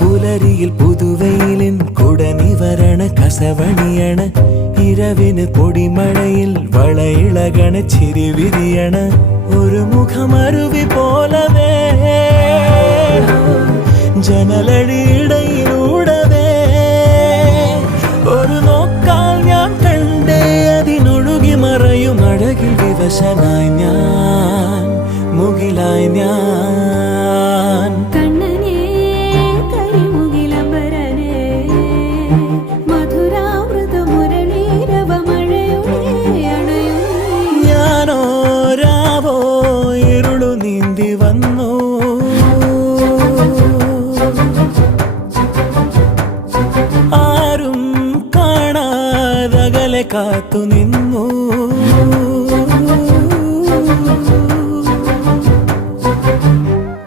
പുലരിയിൽ പുതുവെയിലിൻ കുടനിവരണ കസവണിയണ ഇരവിന് പൊടിമഴയിൽ വളയിളകണ ചിരിവിരിയണ ഒരു മുഖമരുവി പോലവേ ജനലഴിയിടയിലൂടവേ ഒരു നോക്കാൽ ഞാൻ കണ്ടേ അതിനൊഴുകി മറയും അഴകിൽ വിവശനായി ഞാൻ മുകിലായി ഞാൻ ഞാനോ രാവോ ഇരുളു നീന്തി വന്നു ആരും കാണാതകലെ കാത്തു നിന്നു